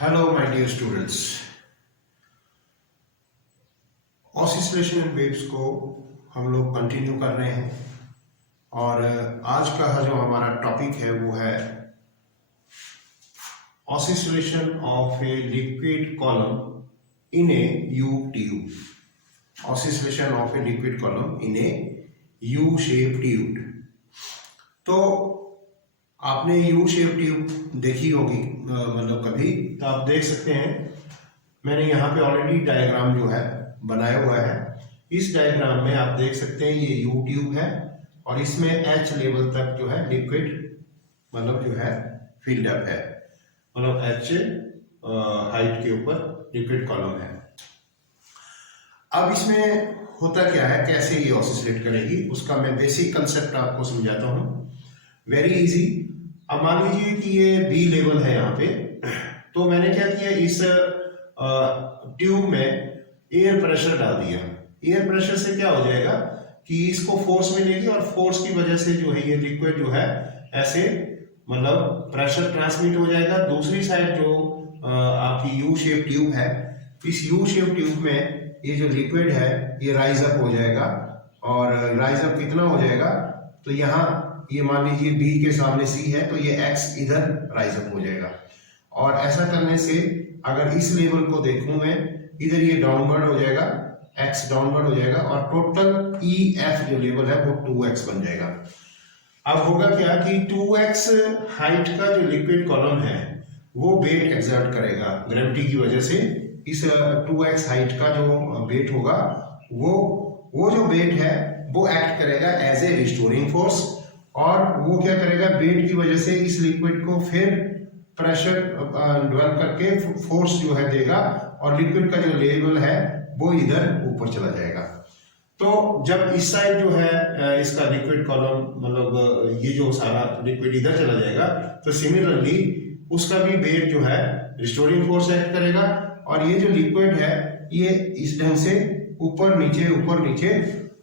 Hello my dear students, oscillation in waves को हम लोग कंटिन्यू कर रहे हैं और आज का जो हमारा टॉपिक है वो है oscillation of a liquid column in A you tube. Oscillation of a liquid column in A U shape tube. तो आपने यू शेप ट्यूब देखी होगी मतलब कभी, तो आप देख सकते हैं मैंने यहाँ पे ऑलरेडी डायग्राम जो है बनाया हुआ है। इस डायग्राम में आप देख सकते हैं ये यू ट्यूब है और इसमें एच लेवल तक जो है लिक्विड मतलब जो है फिल्ड अप है, मतलब एच हाइट के ऊपर लिक्विड कॉलम है। अब इसमें होता क्या है, कैसे ये ऑसिलेट करेगी उसका मैं बेसिक कंसेप्ट आपको समझाता हूँ। Very easy. अब मान लीजिए कि ये बी लेवल है यहाँ पे, तो मैंने क्या किया, इस ट्यूब में एयर प्रेशर डाल दिया। एयर प्रेशर से क्या हो जाएगा कि इसको फोर्स मिलेगी और फोर्स की वजह से जो है ये लिक्विड जो है ऐसे मतलब प्रेशर ट्रांसमिट हो जाएगा। दूसरी साइड जो आपकी यू शेप ट्यूब है, इस यू शेप ट्यूब में ये जो लिक्विड है ये राइज अप हो जाएगा। और राइज अप कितना हो जाएगा, तो यहाँ ये मान लीजिए बी के सामने सी है तो ये एक्स इधर राइज अप हो जाएगा। और ऐसा करने से अगर इस लेवल को देखूं मैं, इधर ये डाउनवर्ड हो जाएगा, एक्स डाउनवर्ड हो जाएगा और टोटल ई एफ जो लेवल है वो 2x बन जाएगा। अब होगा क्या कि 2x हाइट का जो लिक्विड कॉलम है वो वेट एक्सर्ट करेगा ग्रेविटी की वजह से। इस 2x हाइट का जो वेट होगा वो जो वेट है वो एक्ट करेगा एज ए रिस्टोरिंग फोर्स। और वो क्या करेगा, वेट की वजह से इस लिक्विड को फिर प्रेशर डेवलप करके फोर्स जो है देगा और लिक्विड का जो लेवल है वो इधर ऊपर चला जाएगा। तो जब इस साइड जो है इसका लिक्विड कॉलम मतलब ये जो सारा लिक्विड इधर चला जाएगा, तो सिमिलरली उसका भी वेट जो है रिस्टोरिंग फोर्स एक्ट करेगा और ये जो लिक्विड है ये इस ढंग से ऊपर नीचे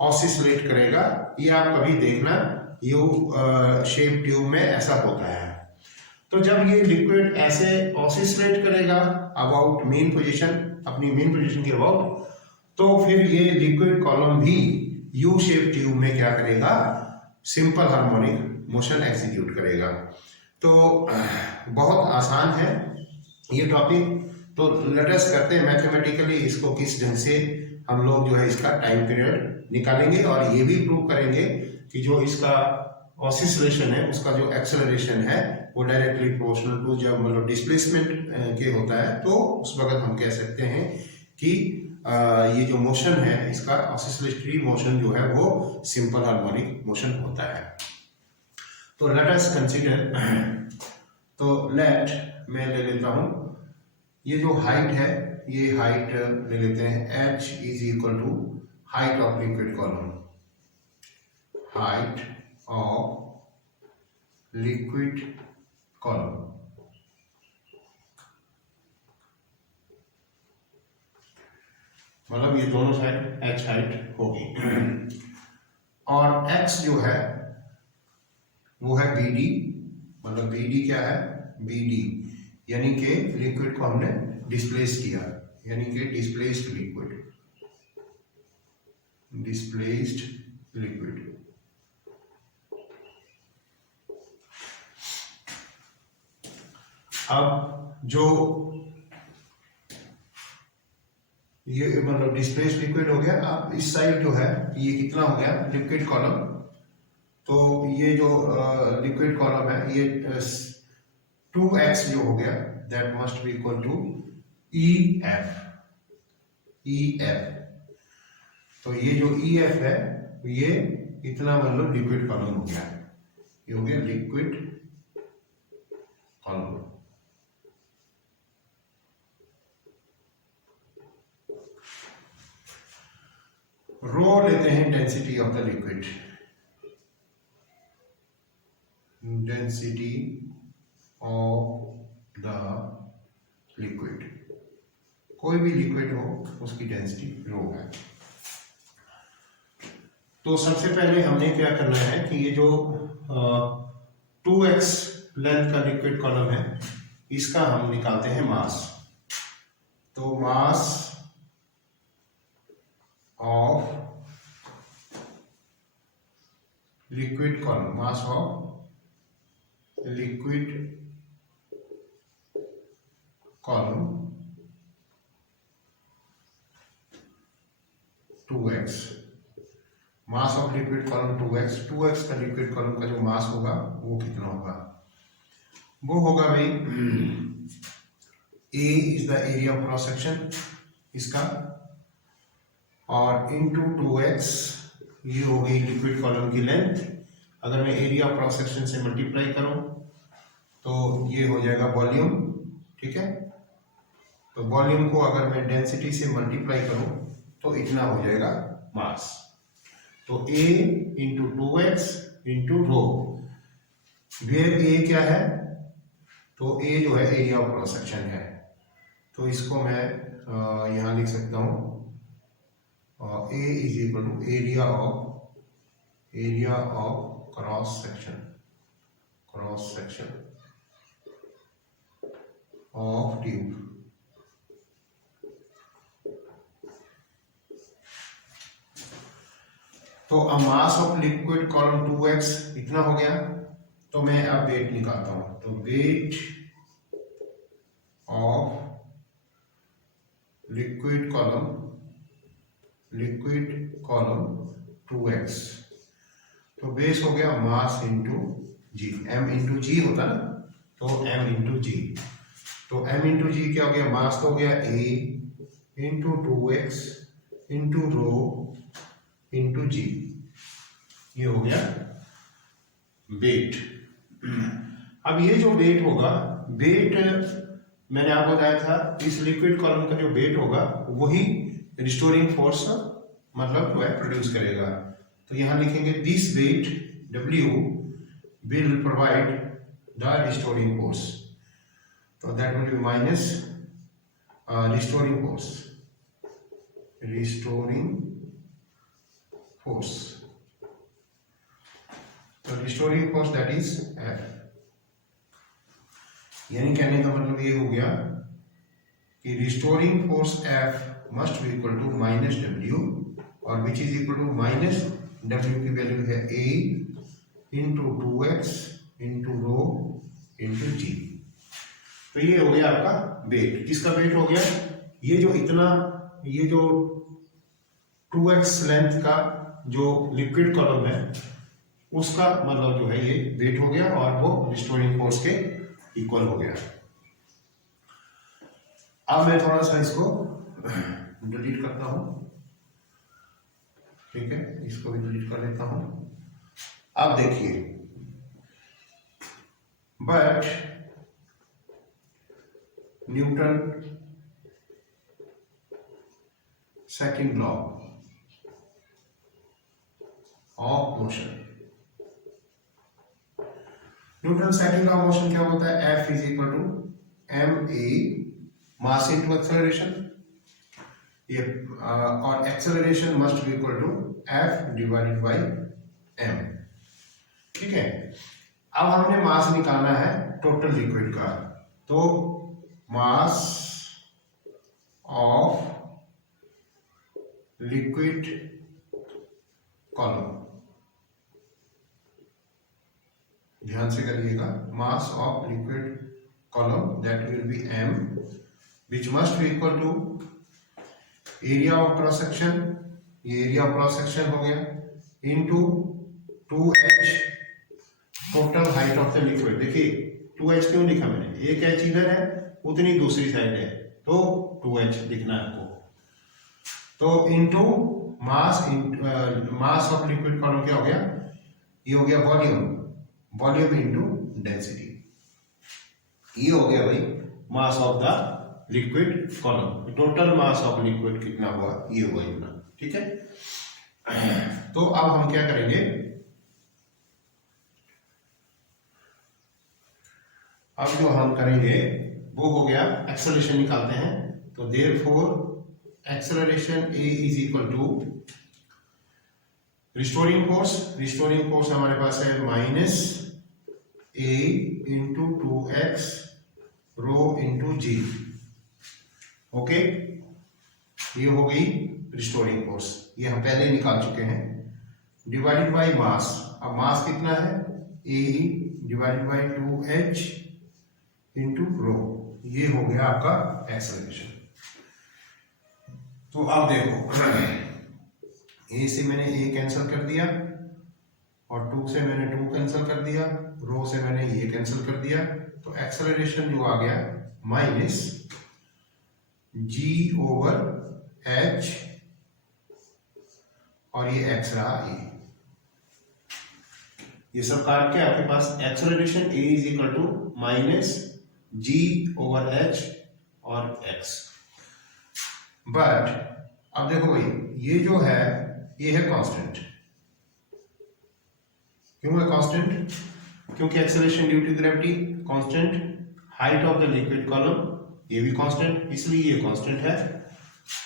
ऑसिलेट करेगा। ये आप कभी देखना यू शेप ट्यूब में ऐसा होता है। तो जब ये लिक्विड ऐसे ऑसिलेट करेगा अबाउट मेन पोजीशन, अपनी मेन पोजीशन के अबाउट, तो फिर ये लिक्विड कॉलम भी यू शेप ट्यूब में क्या करेगा, सिंपल हार्मोनिक मोशन एग्जीक्यूट करेगा। तो बहुत आसान है ये टॉपिक। तो लेट अस करते हैं मैथमेटिकली इसको किस ढंग से हम लोग जो है इसका टाइम पीरियड निकालेंगे और ये भी प्रूव करेंगे कि जो इसका ऑसिलेशन है उसका जो एक्सेलरेशन है वो डायरेक्टली प्रोपोर्शनल टू जब मतलब डिस्प्लेसमेंट के होता है, तो उस वक्त हम कह सकते हैं कि ये जो मोशन है इसका ऑसिलेटरी मोशन जो है वो सिंपल हार्मोनिक मोशन होता है। तो लेट अस कंसीडर, तो लेट मैं ले लेता हूं ये जो हाइट है, ये हाइट ले लेते हैं h is equal to height of liquid column, height of liquid column. मतलब ये दोनों साइड h हाइट होगी और x जो है वो है BD, मतलब BD क्या है, BD यानी कि लिक्विड को हमने डिस्प्लेस किया, यानी कि डिस्प्लेस्ड लिक्विड। अब जो ये मतलब डिस्प्लेस्ड लिक्विड हो गया, अब इस साइड जो है ये कितना हो गया लिक्विड कॉलम, तो ये जो लिक्विड कॉलम है ये 2x जो हो गया that must be equal to EF। तो ये जो EF है ये इतना मतलब लिक्विड कॉलम हो गया, ये हो गया लिक्विड कॉलम। रो लेते हैं density of the liquid, density of the liquid, कोई भी लिक्विड हो उसकी डेंसिटी रो है। तो सबसे पहले हमने क्या करना है कि ये जो 2x लेंथ का लिक्विड कॉलम है इसका हम निकालते हैं मास। तो mass of liquid column, mass of liquid column 2x, mass of liquid column 2x का लिक्विड कॉलम का जो मास होगा वो कितना होगा? वो होगा भाई A is the area of cross section इसका, और इंटू 2x ये हो गई लिक्विड कॉलम की लेंथ। अगर मैं एरिया ऑफ क्रॉस सेक्शन से मल्टीप्लाई करूं तो ये हो जाएगा वॉल्यूम, ठीक है। तो वॉल्यूम को अगर मैं डेंसिटी से मल्टीप्लाई करूं तो इतना हो जाएगा मास। तो A into 2x into rho, where A क्या है? तो A जो है एरिया ऑफ क्रॉस सेक्शन है। तो इसको मैं यहां लिख सकता हूं, A is equal to area of cross section of tube. तो mass of liquid column 2x इतना हो गया। तो मैं अब वेट निकालता हूं। तो weight of liquid column 2x, तो बेस हो गया मास इंटू जी, m इंटू जी होता ना, तो m इंटू जी। तो m इंटू जी क्या हो गया? मास तो हो गया A into 2x into rho into g, ये हो गया वेट। अब ये जो वेट होगा, वेट मैंने आपको बताया था, इस लिक्विड कॉलम का जो वेट होगा वही रिस्टोरिंग फोर्स मतलब जो है प्रोड्यूस करेगा। तो यहां लिखेंगे this weight W will provide the restoring force. तो that will be minus restoring force. तो restoring force that is F। यानी कहने का मतलब ये हो गया कि restoring force F must be equal to minus W, और which is equal to minus W की वैल्यू है A into 2x into rho into g. तो ये हो गया आपका वेट। किसका वेट हो गया? ये जो 2x लेंथ का जो लिक्विड कॉलम है उसका मतलब जो है ये वेट हो गया, और वो रिस्टोरिंग फोर्स के इक्वल हो गया। अब मैं थोड़ा सा इसको डिलीट करता हूं, ठीक है, इसको भी डिलीट कर लेता हूं। अब देखिए, but Newton second law of motion, Newton second law of motion क्या होता है? F is equal to ma mass into acceleration, ये और acceleration must be equal to F divided by m, ठीक है। अब हमने मास निकालना है टोटल लिक्विड का। तो मास ऑफ लिक्विड कॉलम, ध्यान से करिएगा, mass of liquid column that will be m which must be equal to area of cross section, ये एरिया ऑफ क्रॉस सेक्शन हो गया, into 2h total height of the liquid. देखिए 2h क्यों लिखा मैंने? एक h इधर है, उतनी दूसरी साइड है, तो 2h लिखना है आपको। तो into mass of liquid column क्या हो गया? ये हो गया वॉल्यूम इनटू डेंसिटी, ये हो गया भाई mass of the liquid column. Total mass of liquid कितना हुआ? ये हुआ इतना, ठीक है। तो अब हम क्या करेंगे? अब जो हम करेंगे वो हो गया एक्सेलरेशन निकालते हैं। तो therefore acceleration A is equal to restoring force हमारे पास है minus A into 2x rho into g. Okay, ये हो गई रिस्टोरिंग फोर्स, ये हम पहले ही निकाल चुके हैं। डिवाइडेड बाय मास, अब मास कितना है, a divided by 2h into rho, ये हो गया आपका एक्सेलरेशन। तो अब देखो, ए से मैंने ए कैंसिल कर दिया और 2 से मैंने 2 कैंसिल कर दिया, रो से मैंने ये कैंसिल कर दिया, तो एक्सेलरेशन जो आ गया माइनस जी ओवर एच, और ये एक्स रहा ये सब काट के आपके पास acceleration a is equal to minus g over h और एक्स। बट अब देखो भाई, ये जो है ये है कांस्टेंट। क्यों है कांस्टेंट? क्योंकि acceleration due to gravity constant, height of the liquid column ये भी कांस्टेंट, इसलिए ये कांस्टेंट है।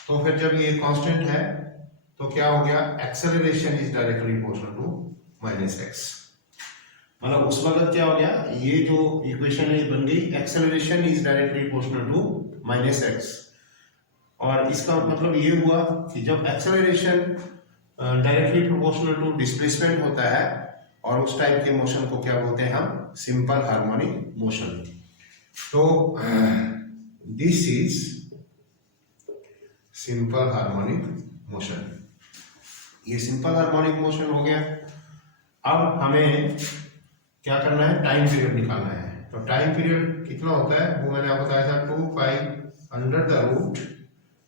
तो फिर जब ये कांस्टेंट है तो क्या हो गया, acceleration is directly proportional to minus x. मतलब उस वक्त क्या हो गया, ये जो इक्वेशन है बन गई acceleration is directly proportional to minus x. और इसका मतलब ये हुआ कि जब acceleration directly proportional to displacement होता है, और उस टाइप के मोशन को क्या बोलते हैं हम, सिंपल हार्मोनिक मोशन। तो this is simple harmonic motion, ये सिंपल हार्मोनिक मोशन हो गया। अब हमें क्या करना है, टाइम पीरियड निकालना है। तो टाइम पीरियड कितना होता है वो मैंने आपको बताया था, 2 pi under the root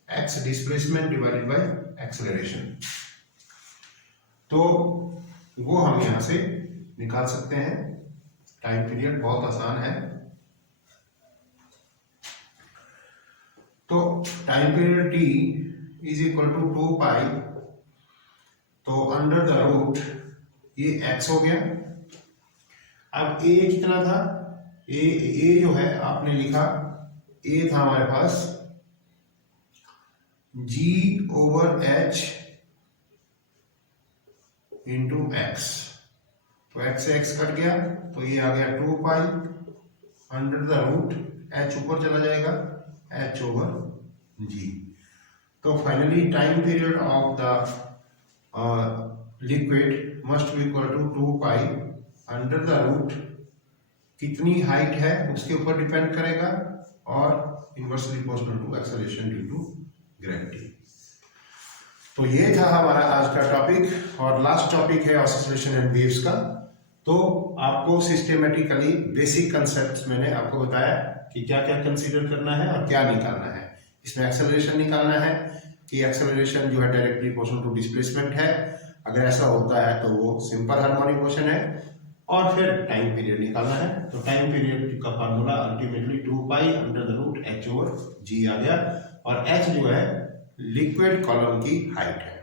x displacement divided by acceleration. तो वो हम यहां से निकाल सकते हैं। टाइम पीरियड बहुत आसान है। तो time period t is equal to 2 pi, तो अंडर द रूट ये x हो गया। अब a कितना था, a जो है आपने लिखा, a था हमारे पास g over h into x, तो x से x कट गया, तो ये आ गया 2 pi under the root, h ऊपर चला जाएगा, h ओवर g। तो finally time period of the liquid must be equal to 2 pi under the root, कितनी हाइट है उसके ऊपर डिपेंड करेगा, और inversely proportional to acceleration due to gravity. तो ये था हमारा आज का टॉपिक, और लास्ट टॉपिक है ऑसिलेशन एंड वेव्स का। तो आपको सिस्टेमेटिकली बेसिक कंसेप्ट्स मैंने आपको बताया कि क्या क्या कंसीडर करना है और क्या निकालना है। इसमें एक्सेलरेशन निकालना है कि एक्सेलरेशन जो है डायरेक्टली प्रोपोर्शनल टू डिस्प्लेसमेंट है, अगर ऐसा होता है तो वो सिंपल हार्मोनिक मोशन है। और फिर टाइम पीरियड निकालना है, तो टाइम पीरियड का formula ultimately 2 pi under the root h over g आ गया, और h जो है लिक्विड कॉलम की हाइट है।